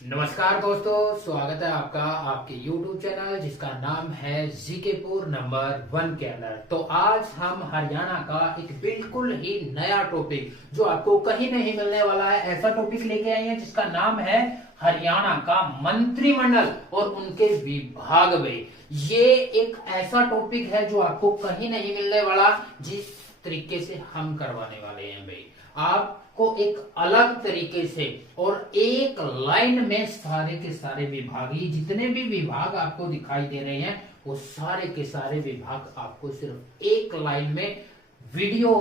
नमस्कार दोस्तों, स्वागत है आपका आपके YouTube चैनल जिसका नाम है जीकेपुर नंबर 1 के अंदर। तो आज हम हरियाणा का एक बिल्कुल ही नया टॉपिक जो आपको कहीं नहीं मिलने वाला है, ऐसा टॉपिक लेके आए हैं जिसका नाम है हरियाणा का मंत्रिमंडल और उनके विभाग में। ये एक ऐसा टॉपिक है जो आपको कहीं नहीं मिलने वाला, जिस तरीके से हम करवाने वाले हैं भाई आपको एक अलग तरीके से और एक लाइन में सारे के सारे विभाग, ये जितने भी विभाग आपको दिखाई दे रहे हैं वो सारे के सारे विभाग आपको सिर्फ एक लाइन में वीडियो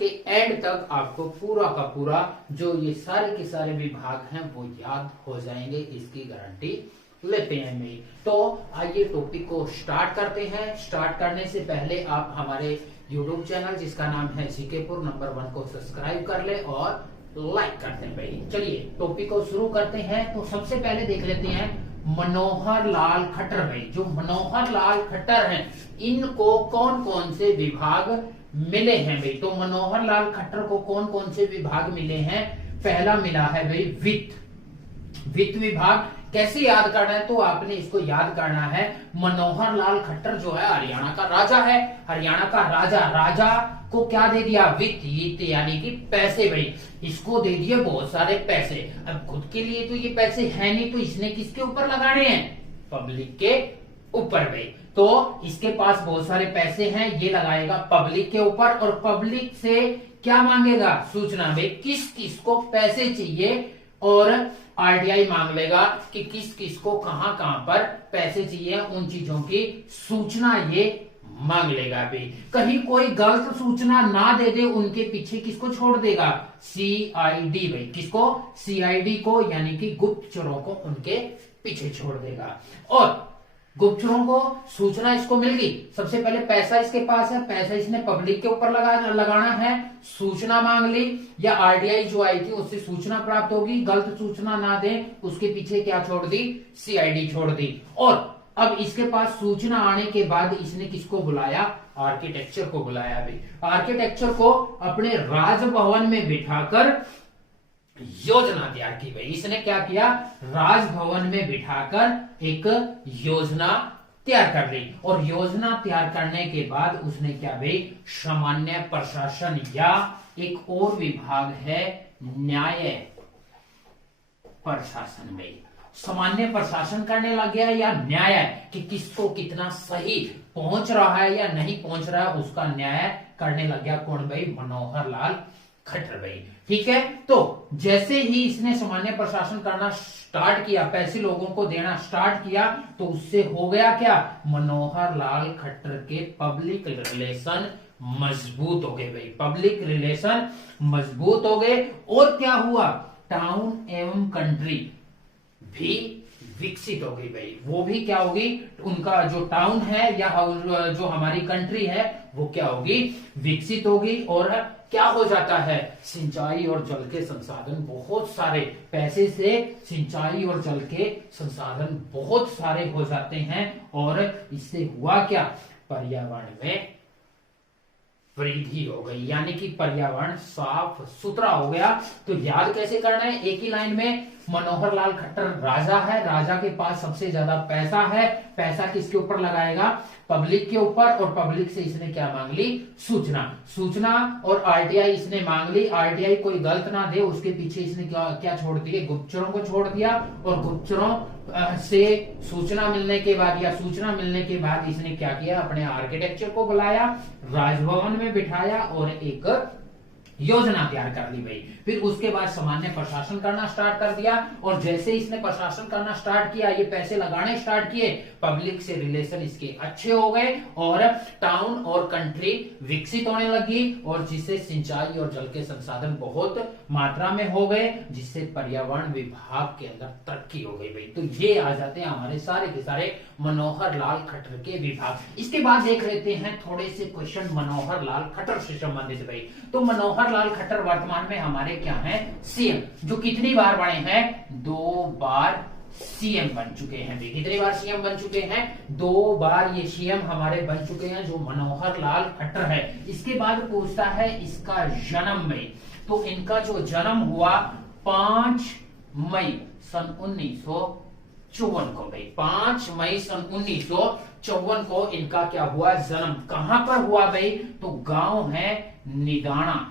के एंड तक आपको पूरा का पूरा जो ये सारे के सारे विभाग हैं वो याद हो जाएंगे, इसकी गारंटी लेते हैं भाई। तो आइए टॉपिक को स्टार्ट करते हैं। स्टार्ट करने से पहले आप हमारे YouTube चैनल जिसका नाम है जीकेपुर नंबर 1 को सब्सक्राइब कर ले और लाइक करते हैं भाई। चलिए टॉपिक को शुरू करते हैं। तो सबसे पहले देख लेते हैं मनोहर लाल खट्टर भाई। जो मनोहर लाल खट्टर हैं इनको कौन कौन से विभाग मिले हैं भाई? तो मनोहर लाल खट्टर को कौन कौन से विभाग मिले हैं? पहला मिला है भाई वित्त विभाग। कैसे याद करना है? तो आपने इसको याद करना है, मनोहर लाल खट्टर जो है हरियाणा का राजा है। हरियाणा का राजा को क्या दे दिया? वित्त यानी कि पैसे भाई। इसको दे दिए बहुत सारे पैसे। अब खुद के लिए तो ये पैसे है नहीं, तो इसने किसके ऊपर लगाने हैं? पब्लिक के ऊपर भाई। तो इसके पास बहुत सारे पैसे हैं, ये लगाएगा पब्लिक के ऊपर और पब्लिक से क्या मांगेगा? सूचना भाई, किस किस को पैसे चाहिए, और आरटीआई मांग लेगा कि किस किस को कहां कहां पर पैसे चाहिए, उन चीजों की सूचना ये मांग लेगा भाई। कहीं कोई गलत सूचना ना दे दे, उनके पीछे किसको छोड़ देगा? सीआईडी भाई। किसको? सीआईडी को, यानी कि गुप्तचरों को उनके पीछे छोड़ देगा। और गुप्तचरों को सूचना इसको मिल गई। सबसे पहले पैसा इसके पास है, पैसा इसने पब्लिक के ऊपर लगाना है, सूचना मांग ली, या आरटीआई जो आई थी उससे सूचना प्राप्त होगी, गलत सूचना ना दे उसके पीछे क्या छोड़ दी? सीआईडी छोड़ दी। और अब इसके पास सूचना आने के बाद इसने किसको बुलाया? आर्किटेक्चर को बुलाया भाई। आर्किटेक्चर को अपने राजभवन में बिठाकर योजना तैयार की भाई। इसने क्या किया? राजभवन में बिठाकर एक योजना तैयार कर ली। और योजना तैयार करने के बाद उसने क्या भाई? सामान्य प्रशासन, या एक और विभाग है न्याय प्रशासन में, सामान्य प्रशासन करने लग गया, या न्याय कि किसको कितना सही पहुंच रहा है या नहीं पहुंच रहा है उसका न्याय करने लग गया। कौन भाई? मनोहर लाल खट्टर भाई। ठीक है। तो जैसे ही इसने सामान्य प्रशासन करना स्टार्ट किया, पैसे लोगों को देना स्टार्ट किया, तो उससे हो गया क्या? मनोहर लाल खट्टर के पब्लिक रिलेशन मजबूत हो गए भाई। पब्लिक रिलेशन मजबूत हो गए। और क्या हुआ? टाउन एवं कंट्री भी विकसित हो गई भाई। वो भी क्या होगी? उनका जो टाउन है या जो हमारी कंट्री है वो क्या होगी? विकसित होगी। और क्या हो जाता है? सिंचाई और जल के संसाधन बहुत सारे, पैसे से सिंचाई और जल के संसाधन बहुत सारे हो जाते हैं। और इससे हुआ क्या? पर्यावरण में वृद्धि हो गई, यानी कि पर्यावरण साफ सुथरा हो गया। तो याद कैसे करना है? एक ही लाइन में, मनोहर लाल खट्टर राजा है, राजा के पास सबसे ज्यादा पैसा है, पैसा किसके ऊपर लगाएगा? पब्लिक के ऊपर। और पब्लिक से इसने क्या मांग ली? सूचना और आरटीआई इसने मांग ली। आरटीआई कोई गलत ना दे उसके पीछे इसने क्या छोड़ दिए? गुप्तचरों को छोड़ दिया। और गुप्तचरों से सूचना मिलने के बाद, या सूचना मिलने के बाद इसने क्या किया? अपने आर्किटेक्चर को बुलाया, राजभवन में बिठाया और एक योजना तैयार कर ली भाई। फिर उसके बाद सामान्य प्रशासन करना स्टार्ट कर दिया। और जैसे इसने प्रशासन करना स्टार्ट किया, ये पैसे लगाने स्टार्ट किए, पब्लिक से रिलेशन इसके अच्छे हो गए और टाउन और कंट्री विकसित होने लगी, और जिससे सिंचाई और जल के संसाधन बहुत मात्रा में हो गए, जिससे पर्यावरण विभाग के अंदर तरक्की हो गई भाई। तो ये आ जाते हैं हमारे सारे के सारे मनोहर लाल खट्टर के विभाग। इसके बाद देख लेते हैं थोड़े से क्वेश्चन मनोहर लाल खट्टर से संबंधित भाई। तो मनोहर लाल खट्टर वर्तमान में हमारे क्या हैं? सीएम, जो कितनी बार बने हैं? 2 बार सीएम बन चुके हैं। कितनी बार सीएम बन चुके हैं? 2 बार ये सीएम हमारे बन चुके हैं, जो मनोहर लाल खट्टर है। इसके बाद पूछता है इसका जन्म में। तो इनका जो जन्म हुआ 5 मई सन 1954 को भाई। 5 मई सन 1954 को इनका क्या हुआ, जन्म। कहां पर हुआ भाई, तो गांव है निदाना।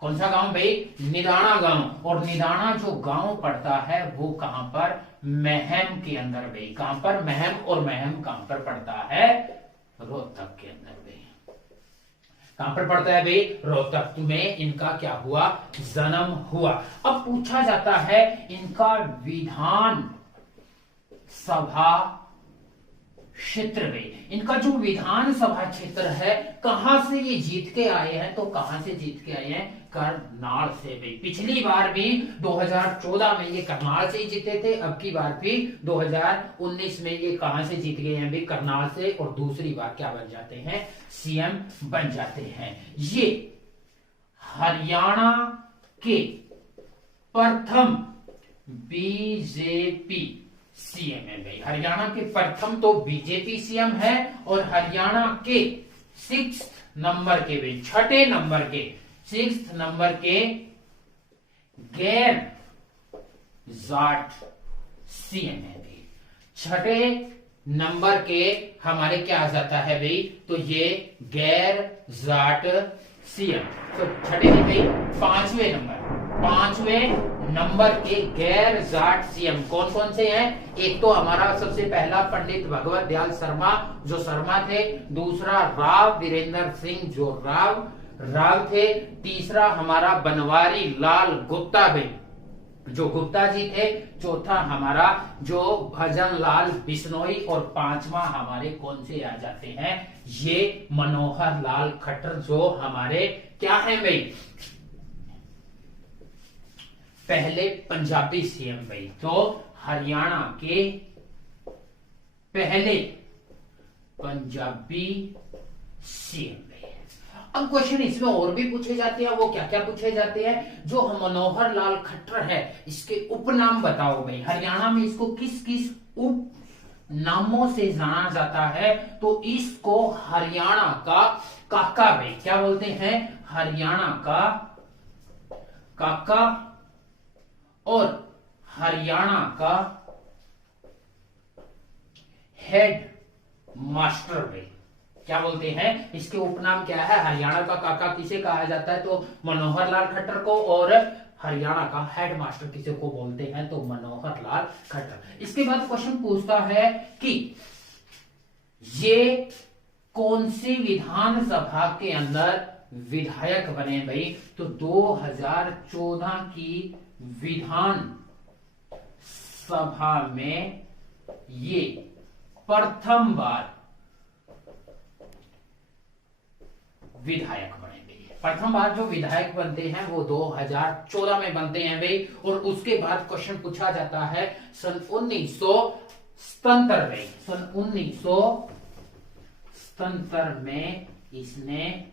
कौन सा गांव भाई, निदाना गांव। और निदाना जो गांव पड़ता है वो कहां पर, महम के अंदर भाई। कहां पर, महम। और महम कहां पर पड़ता है, रोहतक के अंदर भाई। कहां पर पड़ता है भाई, रोहतक में इनका क्या हुआ, जन्म हुआ। अब पूछा जाता है इनका विधान सभा क्षेत्र में, इनका जो विधानसभा क्षेत्र है कहां से ये जीत के आए हैं, तो कहां से जीत के आए हैं, करनाल से भाई। पिछली बार भी 2014 में ये करनाल से ही जीते थे, अब की बार भी 2019 में ये कहां से जीत गए हैं भाई, करनाल से। और दूसरी बार क्या बन जाते हैं, सीएम बन जाते हैं। ये हरियाणा के प्रथम बीजेपी सीएम है भाई। हरियाणा के प्रथम तो बीजेपी सीएम है, और हरियाणा के 6 नंबर के भाई, 6 नंबर के, 6 नंबर के गैर जाट सीएम है भाई। 6 नंबर के हमारे क्या आ जाता है भाई, तो ये गैर जाट सीएम। तो 6 नहीं भाई, 5वें नंबर, 5वें नंबर के गैर जाट सीएम कौन कौन से हैं। एक तो हमारा सबसे पहला पंडित भगवत दयाल शर्मा, जो शर्मा थे। दूसरा राव वीरेंद्र सिंह, जो राव थे। तीसरा हमारा बनवारी लाल गुप्ता भाई, जो गुप्ता जी थे। चौथा हमारा जो भजन लाल बिश्नोई। और 5वां हमारे कौन से आ जाते हैं, ये मनोहर लाल खट्टर, जो हमारे क्या है भाई, पहले पंजाबी सीएम भाई। तो हरियाणा के पहले पंजाबी सीएम भाई। अब क्वेश्चन इसमें और भी पूछे जाते हैं, वो क्या क्या पूछे जाते हैं, जो मनोहर लाल खट्टर है इसके उपनाम बताओ भाई। हरियाणा में इसको किस किस उप नामों से जाना जाता है, तो इसको हरियाणा का काका भाई क्या बोलते हैं, हरियाणा का काका। और हरियाणा का हेड मास्टर भाई क्या बोलते हैं, इसके उपनाम क्या है, हरियाणा का काका किसे कहा जाता है, तो मनोहर लाल खट्टर को। और हरियाणा का हेड मास्टर किसे को बोलते हैं, तो मनोहर लाल खट्टर। इसके बाद क्वेश्चन पूछता है कि ये कौन सी विधानसभा के अंदर विधायक बने भाई, तो 2014 की विधान सभा में ये प्रथम बार विधायक बनेंगे। प्रथम बार जो विधायक बनते हैं वो 2014 में बनते हैं भाई। और उसके बाद क्वेश्चन पूछा जाता है सन 1977 में, सन 1977 में इसने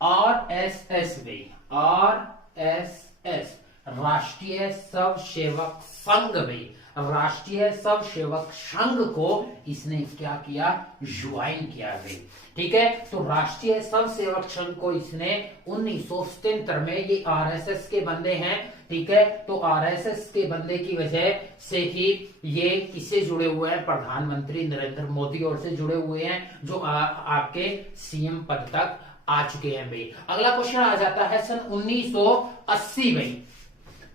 RSS भाई, RSS राष्ट्रीय स्वसेवक संघ भाई, राष्ट्रीय स्वसेवक संघ को इसने क्या किया, ज्वाइन किया भाई। ठीक है, तो राष्ट्रीय स्वसेवक संघ को इसने 1977 में, ये आरएसएस के बंदे हैं। ठीक है, तो आरएसएस के बंदे की वजह से ही ये किससे जुड़े हुए हैं, प्रधानमंत्री नरेंद्र मोदी और से जुड़े हुए हैं, जो आपके सीएम पद तक आ चुके हैं भाई। अगला क्वेश्चन आ जाता है सन 1980 में,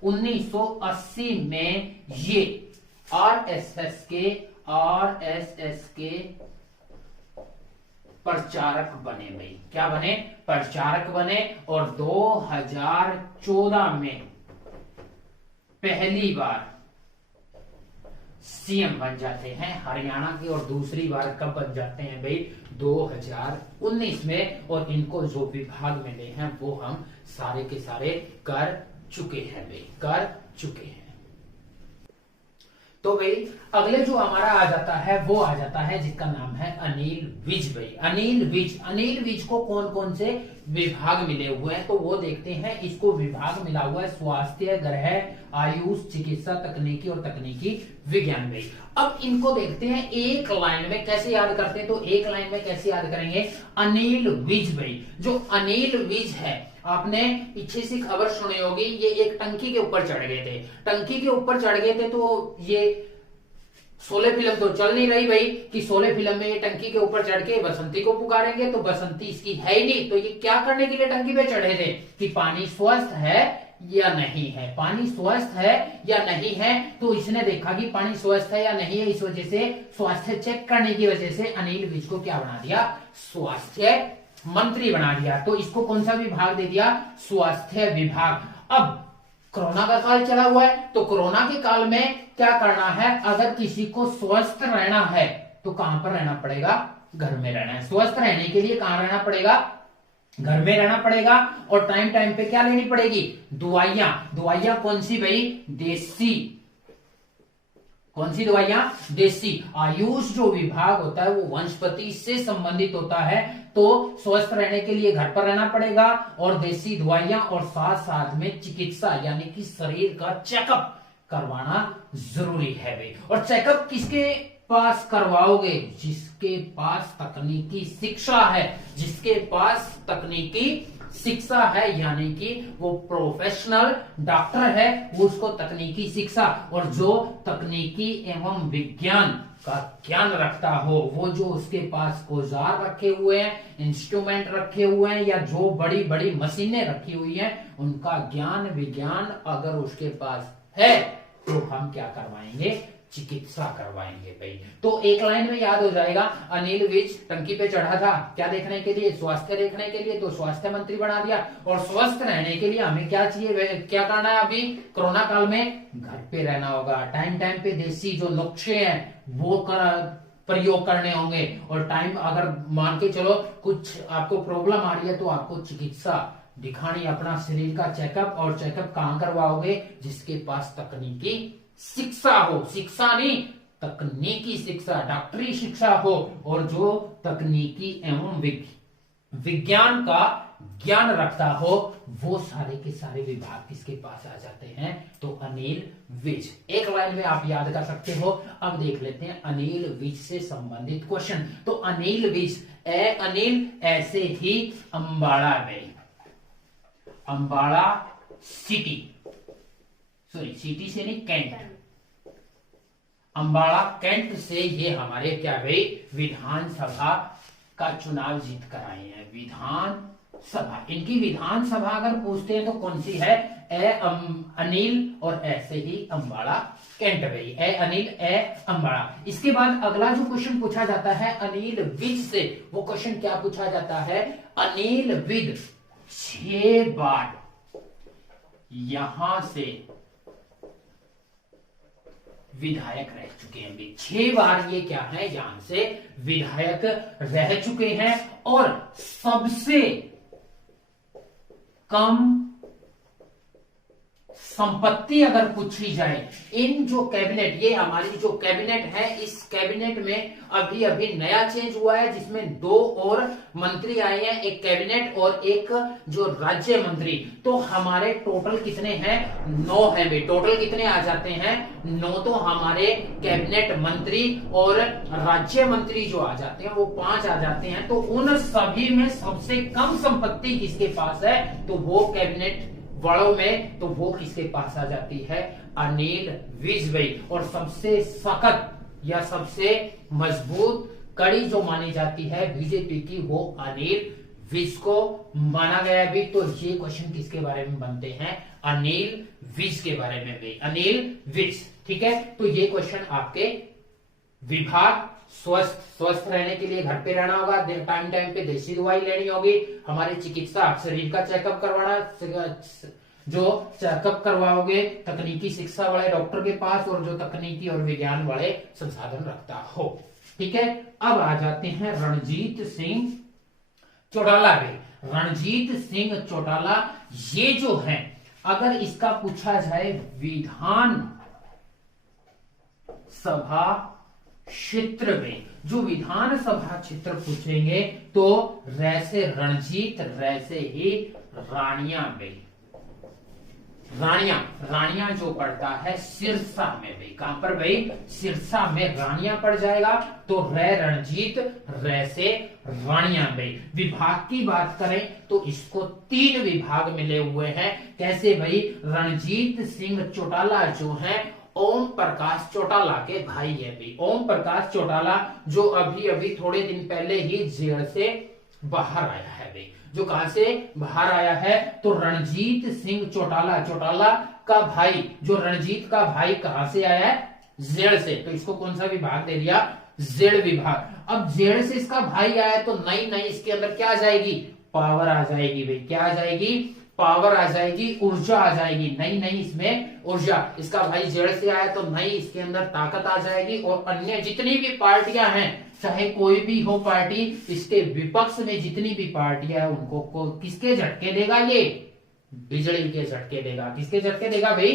1980 में ये आरएसएस के प्रचारक बने भाई। क्या बने, प्रचारक बने। और 2014 में पहली बार सीएम बन जाते हैं हरियाणा के। और दूसरी बार कब बन जाते हैं भाई, 2019 में। और इनको जो विभाग मिले हैं वो हम सारे के सारे कर चुके हैं भाई, कर चुके हैं। तो भाई अगले जो हमारा आ जाता है वो आ जाता है जिसका नाम है अनिल विज भाई। अनिल विज को कौन कौन से विभाग मिले हुए हैं, तो वो देखते हैं। इसको विभाग मिला हुआ है स्वास्थ्य, गृह, आयुष, चिकित्सा, तकनीकी और तकनीकी विज्ञान भाई। अब इनको देखते हैं एक लाइन में कैसे याद करते हैं, तो एक लाइन में कैसे याद करेंगे, अनिल विज भाई। जो अनिल विज है, आपने पीछे से खबर सुनी होगी, ये एक टंकी के ऊपर चढ़ गए थे। टंकी के ऊपर चढ़ गए थे तो ये शोले फिल्म तो चल नहीं रही भाई कि शोले फिल्म में ये टंकी के ऊपर चढ़ के बसंती को पुकारेंगे, तो बसंती इसकी है ही नहीं। तो ये क्या करने के लिए टंकी पे चढ़े थे कि पानी स्वस्थ है या नहीं है, पानी स्वस्थ है या नहीं है। तो इसने देखा कि पानी स्वस्थ है या नहीं है, इस वजह से स्वास्थ्य चेक करने की वजह से अनिल विज को क्या बना दिया, स्वास्थ्य मंत्री बना दिया। तो इसको कौन सा विभाग दे दिया, स्वास्थ्य विभाग। अब कोरोना का काल चला हुआ है, तो कोरोना के काल में क्या करना है, अगर किसी को स्वस्थ रहना है तो कहां पर रहना पड़ेगा, घर में रहना है। स्वस्थ रहने के लिए कहां रहना पड़ेगा, घर में रहना पड़ेगा। और टाइम टाइम पे क्या लेनी पड़ेगी, दवाइयां। दवाइयां कौन सी भाई, देसी। कौन सी दवाइयां, देसी। आयुष जो विभाग होता है वो वनस्पति से संबंधित होता है, तो स्वस्थ रहने के लिए घर पर रहना पड़ेगा और देसी दवाइयां और साथ साथ में चिकित्सा यानी कि शरीर का चेकअप करवाना जरूरी है भाई। और चेकअप किसके पास करवाओगे, जिसके पास तकनीकी शिक्षा है, जिसके पास तकनीकी शिक्षा है, यानी कि वो प्रोफेशनल डॉक्टर है, वो उसको तकनीकी शिक्षा और जो तकनीकी एवं विज्ञान का ज्ञान रखता हो, वो जो उसके पास औजार रखे हुए हैं, इंस्ट्रूमेंट रखे हुए हैं या जो बड़ी बड़ी मशीनें रखी हुई हैं, उनका ज्ञान विज्ञान अगर उसके पास है तो हम क्या करवाएंगे, चिकित्सा करवाएंगे भाई। तो एक लाइन में याद हो जाएगा, अनिल विज टंकी पे चढ़ा था क्या देखने के लिए, स्वास्थ्य देखने के लिए, तो स्वास्थ्य मंत्री बना दिया। और स्वस्थ रहने के लिए हमें क्या चाहिए, क्या करना है, अभी कोरोना काल में घर पे रहना होगा। टाइम टाइम पे देसी जो नुस्खे हैं वो प्रयोग करने होंगे। और टाइम अगर मान के चलो कुछ आपको प्रॉब्लम आ रही है तो आपको चिकित्सा दिखानी, अपना शरीर का चेकअप। और चेकअप कहां करवाओगे, जिसके पास तकनीकी शिक्षा हो, शिक्षा नहीं तकनीकी शिक्षा, डॉक्टरी शिक्षा हो और जो तकनीकी एवं विज्ञान का ज्ञान रखता हो, वो सारे के सारे विभाग किसके पास आ जाते हैं, तो अनिल विज। एक लाइन में आप याद कर सकते हो। अब देख लेते हैं अनिल विज से संबंधित क्वेश्चन। तो अनिल विज, अनिल ऐसे ही अंबाला में, अंबाला सिटी, सॉरी सिटी से नहीं कैंट, अंबाला कैंट से ये हमारे क्या भाई विधानसभा का चुनाव जीत कर आए हैं। विधानसभा, इनकी विधानसभा अगर पूछते हैं तो कौन सी है, अनिल और ऐसे ही अंबाला कैंट भाई, अनिल अंबाला। इसके बाद अगला जो क्वेश्चन पूछा जाता है अनिल विज से, वो क्वेश्चन क्या पूछा जाता है, अनिल विज 6 बार यहां से विधायक रह चुके हैं भी। 6 बार ये क्या है, यहां से विधायक रह चुके हैं। और सबसे कम संपत्ति अगर पूछी जाए, इन जो कैबिनेट, ये हमारी जो कैबिनेट है, इस कैबिनेट में अभी अभी नया चेंज हुआ है जिसमें 2 और मंत्री आए हैं, एक कैबिनेट और एक जो राज्य मंत्री। तो हमारे टोटल कितने हैं, 9 है भाई। टोटल कितने आ जाते हैं, 9। तो हमारे कैबिनेट मंत्री और राज्य मंत्री जो आ जाते हैं वो 5 आ जाते हैं। तो उन सभी में सबसे कम संपत्ति किसके पास है, तो वो कैबिनेट वालों में, तो वो किसके पास आ जाती है, अनिल विज भाई। और सबसे सख्त या सबसे मजबूत कड़ी जो मानी जाती है बीजेपी की, वो अनिल विज को माना गया भी। तो ये क्वेश्चन किसके बारे में बनते हैं, अनिल विज के बारे में भी, अनिल विज। ठीक है, तो ये क्वेश्चन आपके विभाग स्वस्थ रहने के लिए घर पे रहना होगा, टाइम टाइम पे देसी दवाई लेनी होगी, हमारी चिकित्सा शरीर का चेकअप करवाना, जो चेकअप करवाओगे तकनीकी शिक्षा वाले डॉक्टर के पास और जो तकनीकी और विज्ञान वाले संसाधन रखता हो। ठीक है, अब आ जाते हैं रणजीत सिंह चौटाला पे। रणजीत सिंह चौटाला ये जो है, अगर इसका पूछा जाए विधान सभा क्षेत्र में, जो विधानसभा क्षेत्र पूछेंगे तो रैसे रणजीत, रैसे ही रानिया में, रानिया, रानिया जो पड़ता है सिरसा में भाई, कहां पर भाई, सिरसा में रानिया पड़ जाएगा। तो रै रणजीत, रै से रानिया भाई। विभाग की बात करें तो इसको 3 विभाग मिले हुए हैं। कैसे भाई, रणजीत सिंह चौटाला जो है ओम प्रकाश चौटाला के भाई है भाई। ओम प्रकाश चौटाला जो अभी अभी थोड़े दिन पहले ही जेल से बाहर आया है भाई। जो कहां से बाहर आया है, तो रणजीत सिंह चौटाला, चौटाला का भाई, जो रणजीत का भाई कहां से आया है, जेल से। तो इसको कौन सा विभाग दे दिया, जेल विभाग। अब जेल से इसका भाई आया तो नई नई इसके अंदर क्या आ जाएगी, पावर आ जाएगी भाई। क्या आ जाएगी, पावर आ जाएगी, ऊर्जा आ जाएगी, नई नई इसमें ऊर्जा। इसका भाई जेल से आया तो नई इसके अंदर ताकत आ जाएगी। और अन्य जितनी भी पार्टियां हैं, चाहे कोई भी हो पार्टी, इसके विपक्ष में जितनी भी पार्टियां हैं उनको किसके झटके देगा, ये बिजली के झटके देगा। किसके झटके देगा भाई,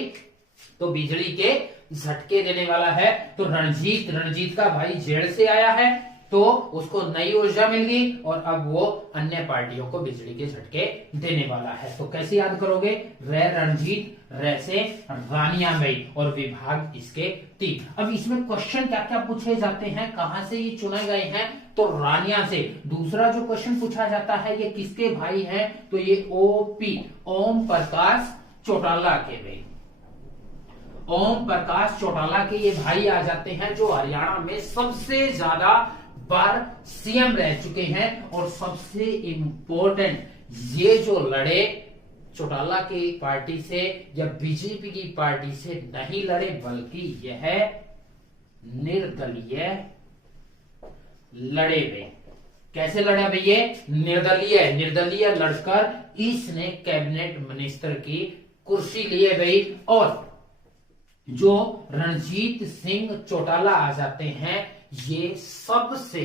तो बिजली के झटके देने वाला है। तो रणजीत, रणजीत का भाई जेल से आया है तो उसको नई ऊर्जा मिल गई और अब वो अन्य पार्टियों को बिजली के झटके देने वाला है। तो कैसे याद करोगे, रै रणजीत, रै से रानिया भाई और विभाग इसके 3। अब इसमें क्वेश्चन क्या क्या पूछे जाते हैं, कहां से ये चुने गए हैं, तो रानिया से। दूसरा जो क्वेश्चन पूछा जाता है ये किसके भाई हैं, तो ये ओपी, ओम प्रकाश चौटाला के भाई। ओम प्रकाश चौटाला के ये भाई आ जाते हैं जो हरियाणा में सबसे ज्यादा बार सीएम रह चुके हैं। और सबसे इंपॉर्टेंट, ये जो लड़े चौटाला की पार्टी से या बीजेपी की पार्टी से नहीं लड़े, बल्कि यह निर्दलीय लड़े हुए। कैसे लड़ा भाई, ये निर्दलीय, निर्दलीय लड़कर इसने कैबिनेट मिनिस्टर की कुर्सी लिए भाई। और जो रणजीत सिंह चौटाला आ जाते हैं, ये सबसे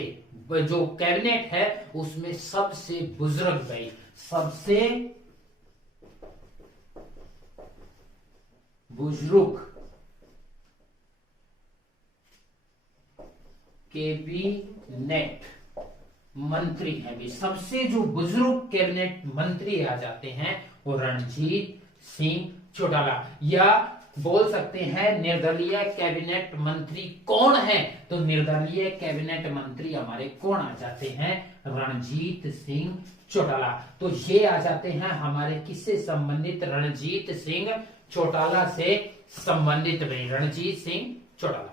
जो कैबिनेट है उसमें सबसे बुजुर्ग भाई, सबसे बुजुर्ग कैबिनेट मंत्री है भी। सबसे जो बुजुर्ग कैबिनेट मंत्री आ जाते हैं वो रणजीत सिंह चौटाला, या बोल सकते हैं निर्दलीय कैबिनेट मंत्री कौन है, तो निर्दलीय कैबिनेट मंत्री हमारे कौन आ जाते हैं, रणजीत सिंह चौटाला। तो ये आ जाते हैं हमारे किससे संबंधित, रणजीत सिंह चौटाला से संबंधित भाई, रणजीत सिंह चौटाला।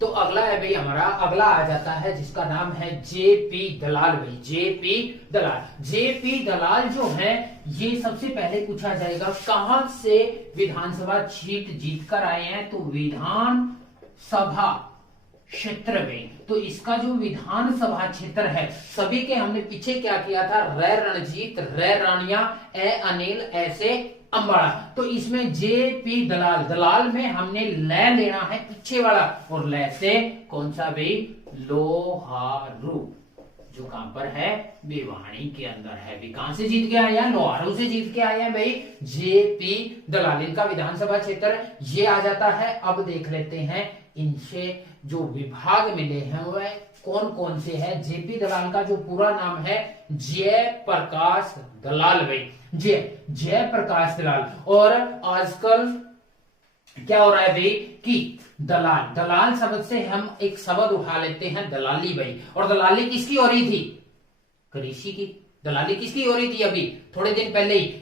तो अगला है भाई हमारा, अगला आ जाता है जिसका नाम है जेपी दलाल भाई। जेपी दलाल, जेपी दलाल जो है ये सबसे पहले पूछा जाएगा कहां से विधानसभा सीट जीतकर आए हैं, तो विधान सभा क्षेत्र में। तो इसका जो विधानसभा क्षेत्र है, सभी के हमने पीछे क्या किया था, रै रणजीत, रै रानिया, ए अनिल, ऐसे अंबाड़ा। तो इसमें जेपी दलाल, दलाल में हमने ले लेना है पीछे वाला, और ले से कौन सा भाई, लोहारू, जो कहां पर है, भिवानी के अंदर है भी। कहां से जीत के आए हैं, लोहारू से जीत के आए हैं भाई जेपी दलाल। इनका विधानसभा क्षेत्र ये आ जाता है। अब देख लेते हैं इनसे जो विभाग मिले हैं वह कौन कौन से है। जेपी दलाल का जो पूरा नाम है जय प्रकाश दलाल भाई, जय प्रकाश दलाल। और आजकल क्या हो रहा है भाई कि दलाल, दलाल शब्द से हम एक शब्द उठा लेते हैं दलाली भाई। और दलाली किसकी हो रही थी, कृषि की। दलाली किसकी हो रही थी, अभी थोड़े दिन पहले ही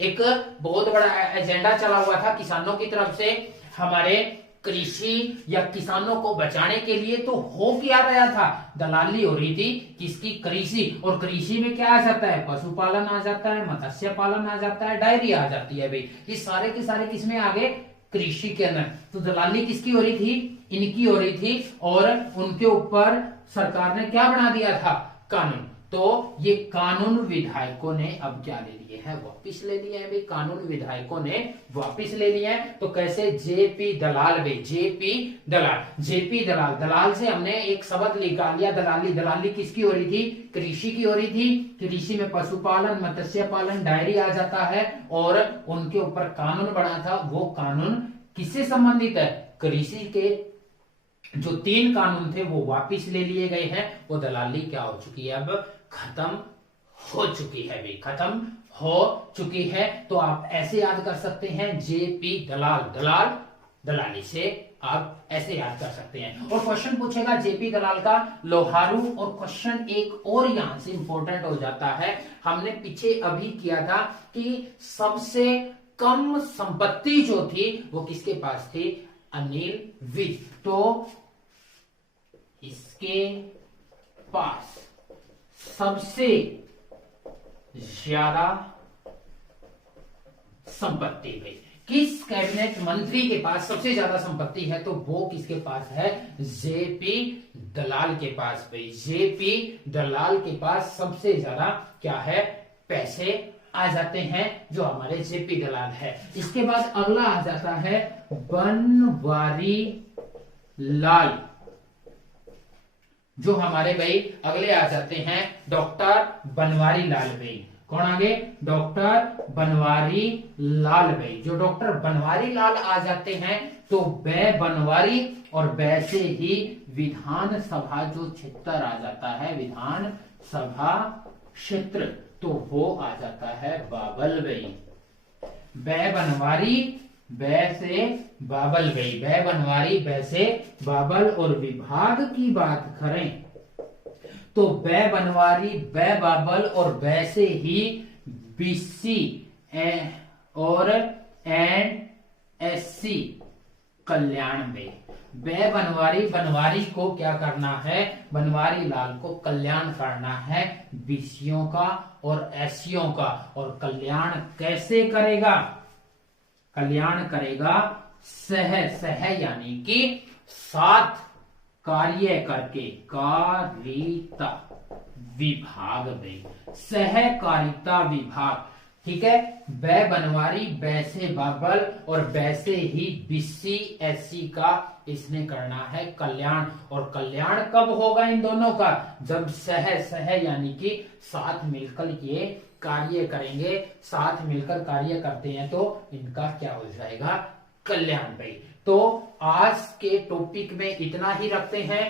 एक बहुत बड़ा एजेंडा चला हुआ था किसानों की तरफ से, हमारे कृषि या किसानों को बचाने के लिए। तो हो क्या रहा था, दलाली हो रही थी किसकी, कृषि। और कृषि में क्या आ जाता है, पशुपालन आ जाता है, मत्स्य पालन आ जाता है, डायरी आ जाती है भाई। ये सारे के सारे किसमें आ गए, कृषि के अंदर। तो दलाली किसकी हो रही थी, इनकी हो रही थी। और उनके ऊपर सरकार ने क्या बना दिया था, कानून। तो ये कानून विधायकों ने अब क्या ले लिए हैं, वापिस ले लिए हैं भाई। कानून विधायकों ने वापिस ले लिए हैं। तो कैसे, जेपी दलाल भाई, जेपी दलाल, जेपी दलाल। दलाल से हमने एक शब्द निकाल लिया, दलाली। दलाली किसकी हो रही थी, कृषि की हो रही थी। कृषि में पशुपालन, मत्स्य पालन, डायरी आ जाता है। और उनके ऊपर कानून बना था, वो कानून किससे संबंधित है, कृषि के। जो 3 कानून थे वो वापिस ले लिए गए हैं। वो दलाली क्या हो चुकी है, अब खत्म हो चुकी है भाई, खत्म हो चुकी है। तो आप ऐसे याद कर सकते हैं, जेपी दलाल, दलाल दलाली से आप ऐसे याद कर सकते हैं। और क्वेश्चन पूछेगा जेपी दलाल का लोहारू, और क्वेश्चन एक और यहां से इंपॉर्टेंट हो जाता है। हमने पीछे अभी किया था कि सबसे कम संपत्ति जो थी वो किसके पास थी, अनिल विज। तो इसके पास सबसे ज्यादा संपत्ति है, किस कैबिनेट मंत्री के पास सबसे ज्यादा संपत्ति है, तो वो किसके पास है, जेपी दलाल के पास भाई। जेपी दलाल के पास सबसे ज्यादा क्या है, पैसे आ जाते हैं, जो हमारे जेपी दलाल है। इसके बाद अगला आ जाता है बनवारी लाल, जो हमारे भाई अगले आ जाते हैं डॉक्टर बनवारी लाल भाई। कौन आगे, डॉक्टर बनवारी लाल भाई। जो डॉक्टर बनवारी लाल आ जाते हैं तो बै बनवारी और बै से ही विधान सभा जो क्षेत्र आ जाता है, विधान सभा क्षेत्र, तो वो आ जाता है बाबल भाई। बै बनवारी, बै से बाबल भाई, बै बनवारी बै से बाबल। और विभाग की बात करें तो बै बनवारी, बै बाबल और बै से ही बीसी और एनएससी कल्याण में। बै बनवारी, बनवारी को क्या करना है, बनवारी लाल को कल्याण करना है बीसीओं का और एससीओं का। और कल्याण कैसे करेगा, कल्याण करेगा सह यानी कि साथ कार्य करके, कारिता विभाग में, सहकारिता विभाग, ठीक है। बै बनवारी, बै से बाबल और बै से ही बीसी एससी का इसने करना है कल्याण। और कल्याण कब होगा इन दोनों का, जब सह यानी कि साथ मिलकर ये कार्य करेंगे, साथ मिलकर कार्य करते हैं तो इनका क्या हो जाएगा, कल्याण भाई। तो आज के टॉपिक में इतना ही रखते हैं,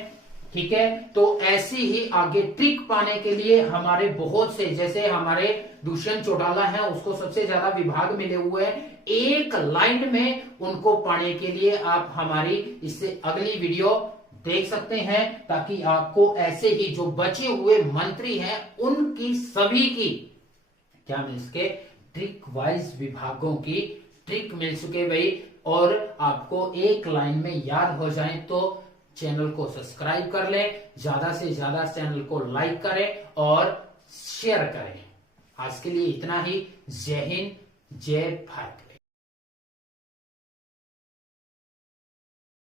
ठीक है। तो ऐसी ही आगे ट्रिक पाने के लिए हमारे बहुत से, जैसे हमारे दुष्यंत चौटाला हैं, उसको सबसे ज्यादा विभाग मिले हुए हैं, एक लाइन में उनको पाने के लिए आप हमारी इससे अगली वीडियो देख सकते हैं, ताकि आपको ऐसे ही जो बचे हुए मंत्री हैं उनकी सभी की क्या मिल सके, ट्रिक वाइज विभागों की ट्रिक मिल सके भाई। और आपको एक लाइन में याद हो जाए तो चैनल को सब्सक्राइब कर लें, ज्यादा से ज्यादा चैनल को लाइक करें और शेयर करें। आज के लिए इतना ही। जय हिंद, जय भारत।